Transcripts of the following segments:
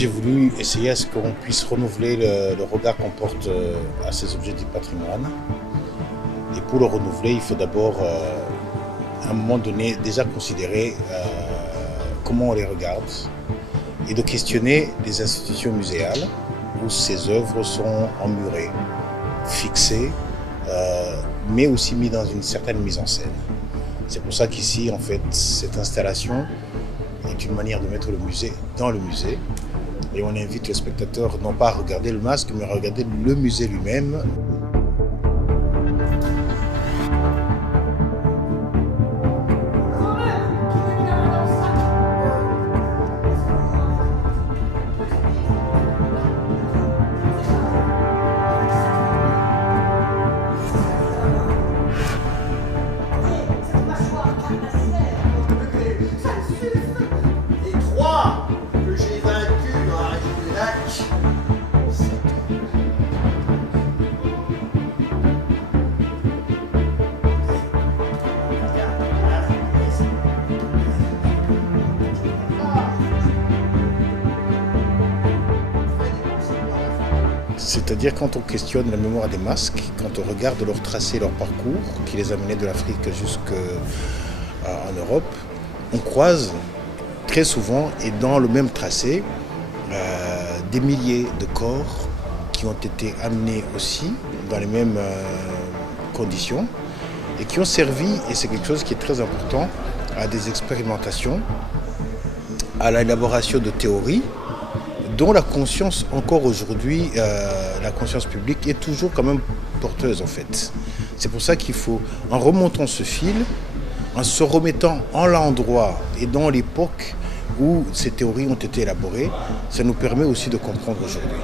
j'ai voulu essayer à ce qu'on puisse renouveler le regard qu'on porte à ces objets du patrimoine. Et pour le renouveler, il faut d'abord, à un moment donné, déjà considérer comment on les regarde et de questionner les institutions muséales où ces œuvres sont emmurées, fixées, mais aussi mises dans une certaine mise en scène. C'est pour ça qu'ici, en fait, cette installation est une manière de mettre le musée dans le musée. Et on invite le spectateur non pas à regarder le masque, mais à regarder le musée lui-même. C'est-à-dire quand on questionne la mémoire des masques, quand on regarde leur tracé, leur parcours, qui les a menés de l'Afrique jusqu'en Europe, on croise très souvent et dans le même tracé des milliers de corps qui ont été amenés aussi dans les mêmes conditions et qui ont servi, et c'est quelque chose qui est très important, à des expérimentations, à l'élaboration de théories dont la conscience, encore aujourd'hui, la conscience publique est toujours quand même porteuse en fait. C'est pour ça qu'il faut, en remontant ce fil, en se remettant en l'endroit et dans l'époque où ces théories ont été élaborées, ça nous permet aussi de comprendre aujourd'hui.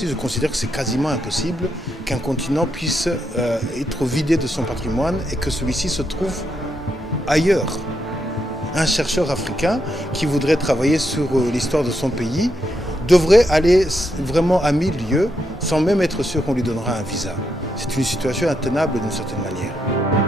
Je considère que c'est quasiment impossible qu'un continent puisse être vidé de son patrimoine et que celui-ci se trouve ailleurs. Un chercheur africain qui voudrait travailler sur l'histoire de son pays devrait aller vraiment à 1000 lieues sans même être sûr qu'on lui donnera un visa. C'est une situation intenable d'une certaine manière.